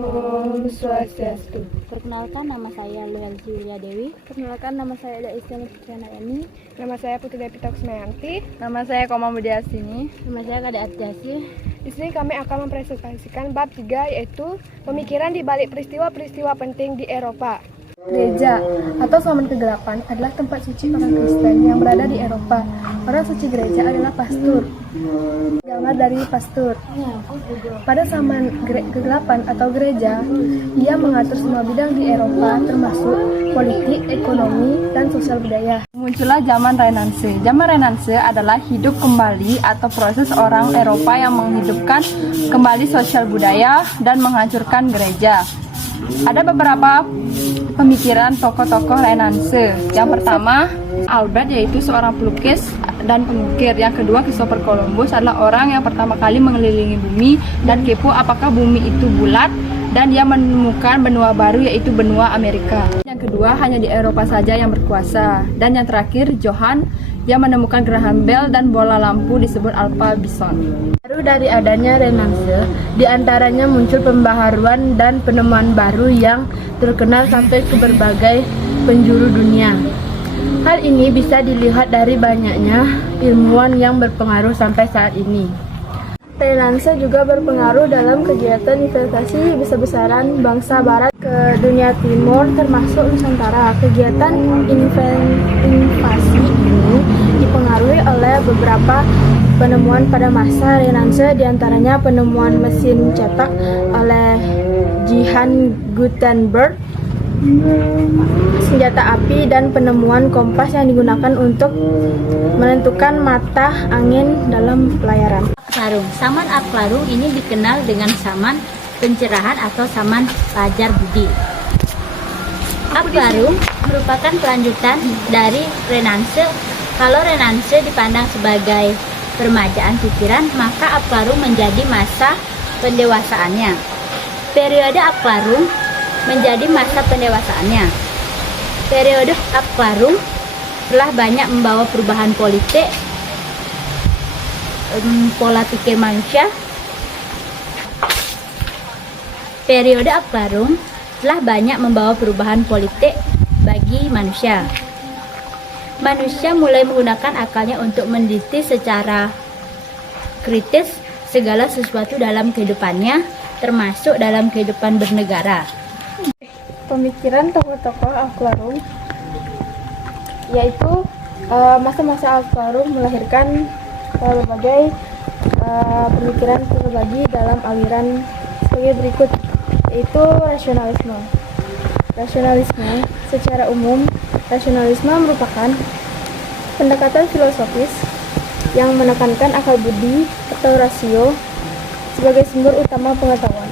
Om Swastiastu. Perkenalkan, nama saya Luelzi Yulia Dewi. Perkenalkan, nama saya Ada Istiani Putrianayani. Nama saya Putri Devi Takusmayanti. Nama saya Koma Budiasini. Nama saya Kade Artiasi. Di sini kami akan mempresentasikan bab 3, yaitu pemikiran di balik peristiwa-peristiwa penting di Eropa. Gereja atau Taman Kegelapan adalah tempat suci orang Kristen yang berada di Eropa. Orang suci gereja adalah pastor. Gambar dari pastor. Pada zaman kegelapan atau gereja, ia mengatur semua bidang di Eropa, termasuk politik, ekonomi, dan sosial budaya. Muncullah zaman Renaissance. Zaman Renaissance adalah hidup kembali atau proses orang Eropa yang menghidupkan kembali sosial budaya dan menghancurkan gereja. Ada beberapa pemikiran tokoh-tokoh Renaissance. Yang pertama, Albert, yaitu seorang pelukis dan pengukir. Yang kedua, Christopher Columbus adalah orang yang pertama kali mengelilingi bumi dan kepo apakah bumi itu bulat, dan dia menemukan benua baru, yaitu benua Amerika. Yang kedua, hanya di Eropa saja yang berkuasa. Dan yang terakhir, Johann, yang menemukan Graham Bell dan bola lampu disebut Alpha Bison. Baru dari adanya Renaissance, diantaranya muncul pembaharuan dan penemuan baru yang terkenal sampai ke berbagai penjuru dunia. Hal ini bisa dilihat dari banyaknya ilmuwan yang berpengaruh sampai saat ini. Renaissance juga berpengaruh dalam kegiatan investasi besar-besaran bangsa barat ke dunia timur termasuk Nusantara. Kegiatan invasi ini dipengaruhi oleh beberapa penemuan pada masa Renaissance, diantaranya penemuan mesin cetak oleh Johann Gutenberg, senjata api, dan penemuan kompas yang digunakan untuk menentukan mata angin dalam pelayaran. Aklarung. Saman Aklarung ini dikenal dengan saman pencerahan atau saman pelajar budi. Aklarung merupakan kelanjutan dari Renaissance. Kalau Renaissance dipandang sebagai permajaan pikiran, maka Aklarung menjadi masa pendewasaannya. Periode Aklarung menjadi masa pendewasaannya. Periode Aklarung telah banyak membawa perubahan politik, pola pikir manusia. Periode Aklarung telah banyak membawa perubahan politik bagi manusia. Manusia mulai menggunakan akalnya untuk meneliti secara kritis segala sesuatu dalam kehidupannya, termasuk dalam kehidupan bernegara. Pemikiran tokoh-tokoh Aklarung, yaitu masa-masa Aklarung melahirkan berbagai pemikiran terbagi dalam aliran sebagai berikut, yaitu rasionalisme. Rasionalisme secara umum, rasionalisme merupakan pendekatan filosofis yang menekankan akal budi atau rasio sebagai sumber utama pengetahuan.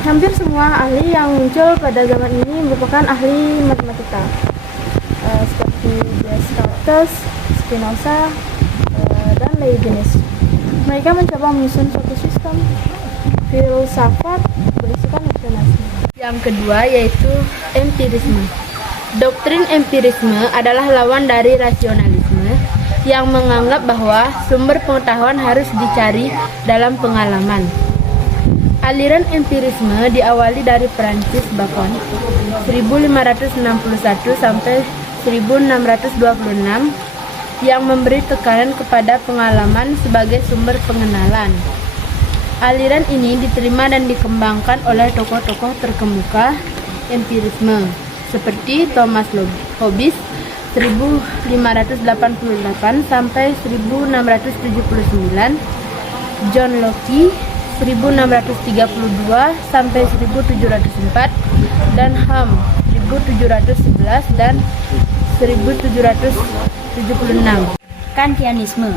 Hampir semua ahli yang muncul pada zaman ini merupakan ahli matematika, seperti Descartes, Spinoza, dan Leibniz. Mereka mencoba menyusun suatu sistem filsafat berisukan rasionalisme. Yang kedua yaitu empirisme. Doktrin empirisme adalah lawan dari rasionalisme yang menganggap bahwa sumber pengetahuan harus dicari dalam pengalaman. Aliran empirisme diawali dari Francis Bacon 1561 sampai 1626 yang memberi tekanan kepada pengalaman sebagai sumber pengenalan. Aliran ini diterima dan dikembangkan oleh tokoh-tokoh terkemuka empirisme seperti Thomas Hobbes 1588 sampai 1679, John Locke 1632 sampai 1704, dan Hume 1711 dan 1776. Kantianisme.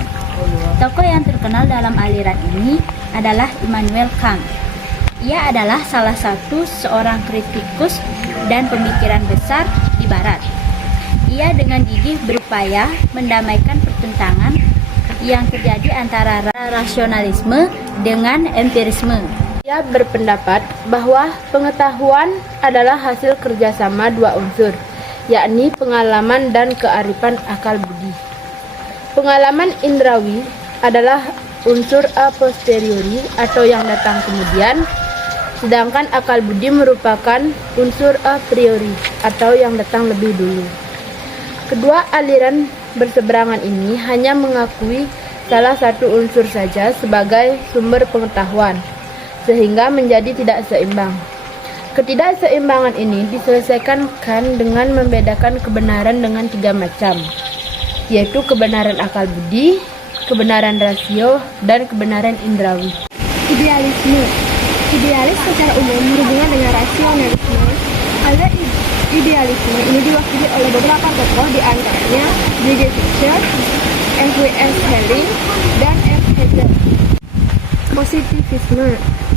Tokoh yang terkenal dalam aliran ini adalah Immanuel Kant. Ia adalah salah satu seorang kritikus dan pemikiran besar di Barat. Ia dengan gigih berupaya mendamaikan pertentangan yang terjadi antara rasionalisme dengan empirisme. Ia berpendapat bahwa pengetahuan adalah hasil kerjasama dua unsur, yakni pengalaman dan kearifan akal budi. Pengalaman indrawi adalah unsur a posteriori atau yang datang kemudian, sedangkan akal budi merupakan unsur a priori atau yang datang lebih dulu. Kedua aliran berseberangan ini hanya mengakui salah satu unsur saja sebagai sumber pengetahuan, sehingga menjadi tidak seimbang. Ketidakseimbangan ini diselesaikan dengan membedakan kebenaran dengan 3 macam, yaitu kebenaran akal budi, kebenaran rasio, dan kebenaran indrawi. Idealisme. Idealis secara umum berhubungan dengan rasionalisme. Ada idealisme ini diwakili oleh beberapa tokoh, di antaranya J.J. Fisher, F.W.S. Helling, dan F. Hazer. Positivisme.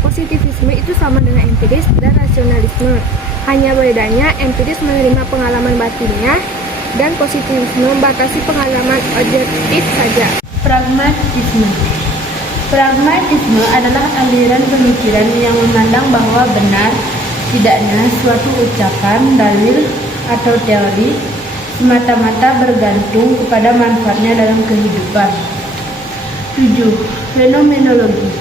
Positivisme itu sama dengan empiris dan rasionalisme. Hanya bedanya empiris menerima pengalaman batinnya dan positivisme membatasi pengalaman objektif saja. Pragmatisme. Pragmatisme adalah aliran pemikiran yang memandang bahwa benar tidaknya suatu ucapan, dalil, atau teori semata-mata bergantung kepada manfaatnya dalam kehidupan. 7. Fenomenologi.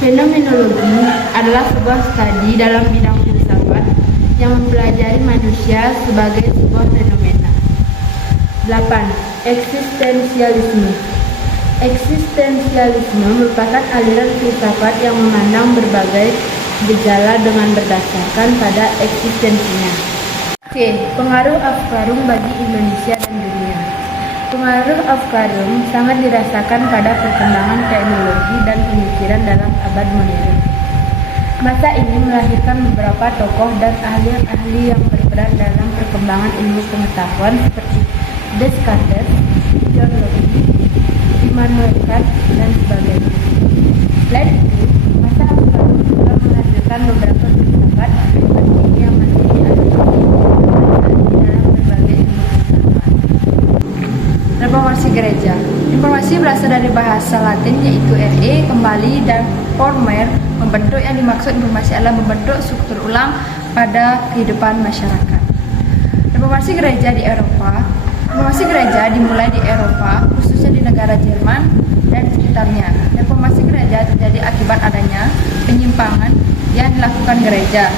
Fenomenologi adalah sebuah studi dalam bidang filsafat yang mempelajari manusia sebagai sebuah fenomena. 8. Eksistensialisme. Eksistensialisme merupakan aliran filsafat yang memandang berbagai gejala dengan berdasarkan pada eksistensinya. C. Pengaruh Afkarum bagi Indonesia dan dunia. Pengaruh Afkarum sangat dirasakan pada perkembangan teknologi dan pemikiran dalam abad modern. Masa ini melahirkan beberapa tokoh dan ahli-ahli yang berperan dalam perkembangan ilmu pengetahuan seperti Descartes, John Locke, Immanuel Kant, dan sebagainya. Selain itu, masa Afkarum juga menghasilkan beberapa filsafat penting yang masih diadopsi dalam berbagai ilmu pengetahuan. Reformasi Gereja. Reformasi berasal dari bahasa Latin yaitu re, kembali, dan former, membentuk. Yang dimaksud reformasi adalah membentuk struktur ulang pada kehidupan masyarakat. Reformasi Gereja di Eropa. Reformasi Gereja dimulai di Eropa, khususnya di negara Jerman dan sekitarnya. Reformasi Gereja terjadi akibat adanya penyimpangan yang dilakukan gereja.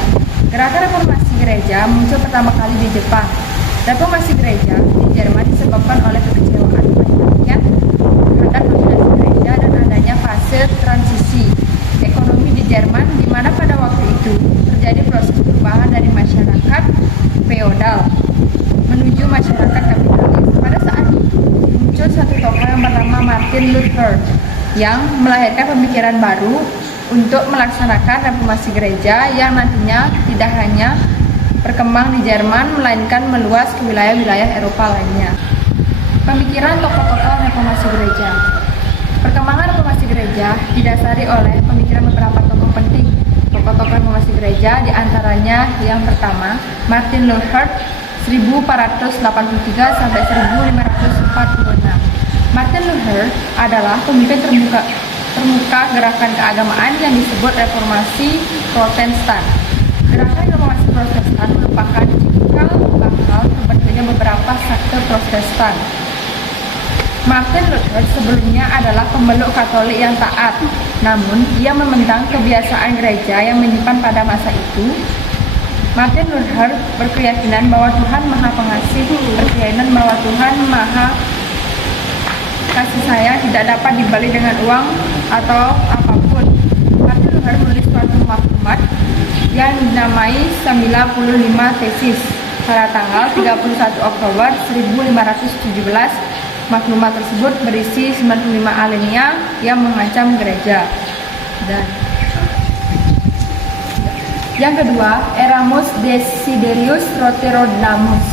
Gerakan reformasi gereja muncul pertama kali di Jepang. Reformasi gereja di Jerman disebabkan oleh kekecewaan masyarakat terhadap dominasi gereja dan adanya fase transisi ekonomi di Jerman, di mana pada waktu itu terjadi proses perubahan dari masyarakat feodal menuju masyarakat kapitalis. Pada saat itu muncul satu tokoh yang bernama Martin Luther yang melahirkan pemikiran baru untuk melaksanakan reformasi gereja yang nantinya tidak hanya berkembang di Jerman, melainkan meluas ke wilayah-wilayah Eropa lainnya. Pemikiran tokoh-tokoh reformasi gereja. Perkembangan reformasi gereja didasari oleh pemikiran beberapa tokoh penting. Tokoh-tokoh reformasi gereja diantaranya yang pertama, Martin Luther 1483 sampai 1546. Martin Luther adalah pemimpin termuka gerakan keagamaan yang disebut reformasi Protestan. Gerakan reformasi Protestan merupakan cikal bakal terbentuknya beberapa sekte Protestan. Martin Luther sebelumnya adalah pemeluk Katolik yang taat, namun ia menentang kebiasaan gereja yang menyimpan pada masa itu. Martin Luther berkeyakinan bahwa Tuhan Maha Pengasih, berkeyakinan bahwa Tuhan Maha Kasih Sayang tidak dapat dibeli dengan uang atau apapun. Martin Luther menulis suatu maklumat yang dinamai 95 tesis pada tanggal 31 Oktober 1517. Maklumat tersebut berisi 95 alinea yang mengancam gereja. Dan yang kedua, Erasmus Desiderius Roterodamus.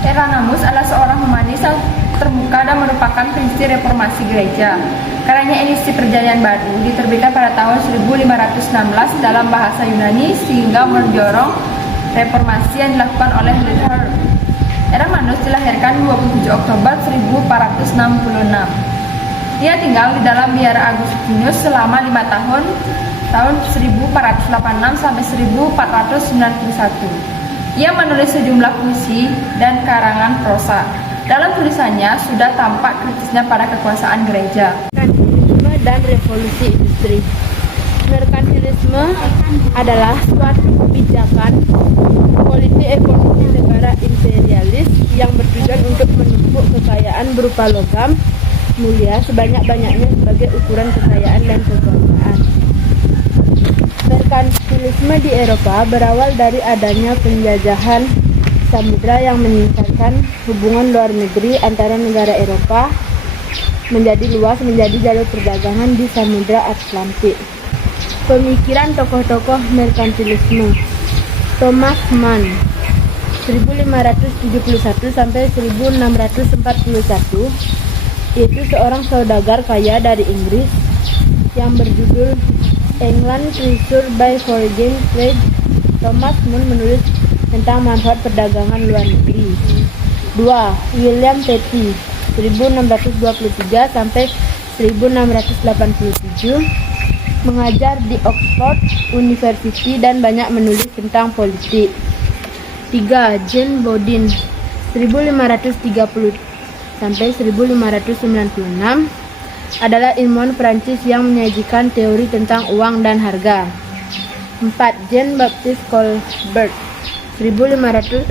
Erasmus adalah seorang humanis yang terbuka dan merupakan prinsip reformasi gereja. Karyanya Edisi Perjanjian Baru diterbitkan pada tahun 1516 dalam bahasa Yunani sehingga mendorong reformasi yang dilakukan oleh Luther. Erasmus dilahirkan 27 Oktober 1466. Ia tinggal di dalam biara Agustinus selama 5 tahun 1486 sampai 1491. Ia menulis sejumlah puisi dan karangan prosa. Dalam tulisannya sudah tampak kritisnya pada kekuasaan gereja. Kapitalisme dan revolusi industri. Merkantilisme adalah suatu kebijakan politik ekonomi negara imperialis yang bertujuan untuk menumpuk kekayaan berupa logam mulia sebanyak-banyaknya sebagai ukuran kekayaan dan kekuasaan. Merkantilisme di Eropa berawal dari adanya penjajahan samudra yang meningkatkan hubungan luar negeri antara negara Eropa menjadi luas menjadi jalur perdagangan di Samudra Atlantik. Pemikiran tokoh-tokoh merkantilisme. Thomas Mann 1571 sampai 1641 yaitu seorang saudagar kaya dari Inggris yang berjudul England Treasured by Foreign Trade. Thomas Mann menulis tentang manfaat perdagangan luar negeri. 2. William Petty 1623 sampai 1687 mengajar di Oxford University dan banyak menulis tentang politik. 3. Jean Bodin 1530 sampai 1596 adalah ilmuwan Prancis yang menyajikan teori tentang uang dan harga. 4. Jean-Baptiste Colbert 1619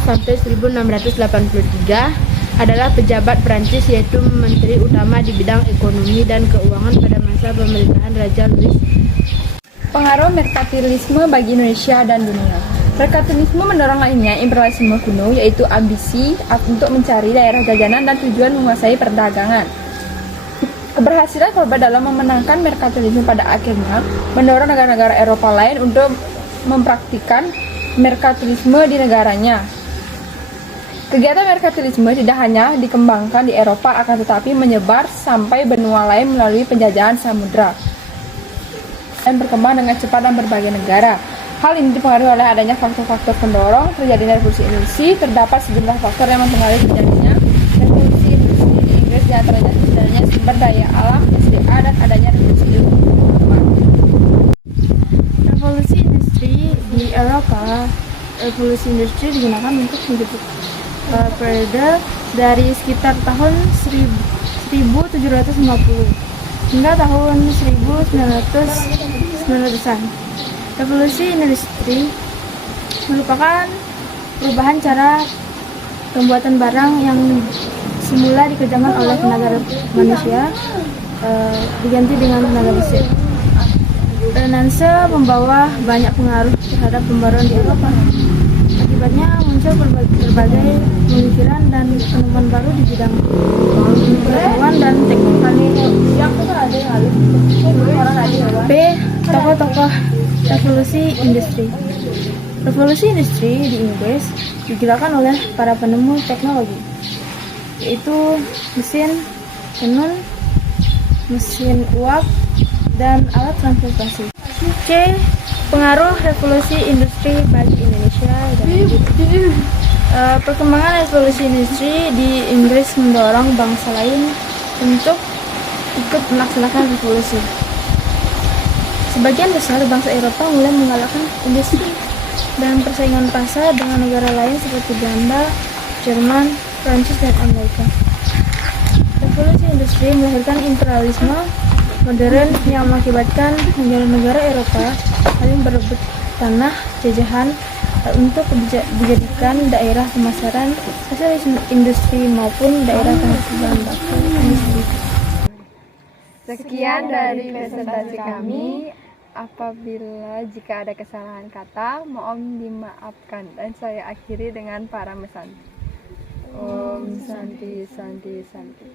sampai 1683 adalah pejabat Prancis yaitu menteri utama di bidang ekonomi dan keuangan pada masa pemerintahan Raja Louis. Pengaruh merkantilisme bagi Indonesia dan dunia. Merkantilisme mendorong lainnya imperialisme kuno, yaitu ambisi untuk mencari daerah jajanan dan tujuan menguasai perdagangan. Keberhasilan Colbert dalam memenangkan merkantilisme pada akhirnya mendorong negara-negara Eropa lain untuk mempraktikkan merkantilisme di negaranya. Kegiatan merkantilisme tidak hanya dikembangkan di Eropa, akan tetapi menyebar sampai benua lain melalui penjajahan samudra dan berkembang dengan cepat dan berbagai negara. Hal ini dipengaruhi oleh adanya faktor-faktor pendorong terjadinya revolusi industri. Terdapat sejumlah faktor yang mempengaruhi terjadinya revolusi industri di Inggris, di antaranya sebenarnya sumber daya alam, SDA, dan adanya revolusi ilmu. Revolusi industri di Eropa. Revolusi industri digunakan untuk menjemput periode dari sekitar tahun 1750 hingga tahun 1900-an. Revolusi industri merupakan perubahan cara pembuatan barang yang semula dikerjakan oleh tenaga manusia diganti dengan tenaga mesin. Renaissance membawa banyak pengaruh terhadap pembaruan di Eropa. Akibatnya muncul berbagai pemikiran dan penemuan baru di bidang pengetahuan dan teknologi. B. Tokoh-tokoh revolusi industri. Revolusi industri di Inggris digerakkan oleh para penemu teknologi, yaitu mesin tenun, mesin uap, dan alat transportasi. C. Pengaruh revolusi industri bagi Indonesia dan perkembangan revolusi industri di Inggris mendorong bangsa lain untuk ikut melaksanakan revolusi. Sebagian besar bangsa Eropa mulai menggalakkan industri dan persaingan pasar dengan negara lain seperti Belanda, Jerman, Prancis, dan Amerika. Revolusi industri melahirkan imperialisme modern yang mengakibatkan negara-negara Eropa saling berebut tanah jajahan untuk dijadikan daerah pemasaran hasil industri maupun daerah penghasil baku industri. Sekian dari presentasi kami. Apabila jika ada kesalahan kata, mohon dimaafkan. Dan saya akhiri dengan para mesanti. Om Santi Santi Santi.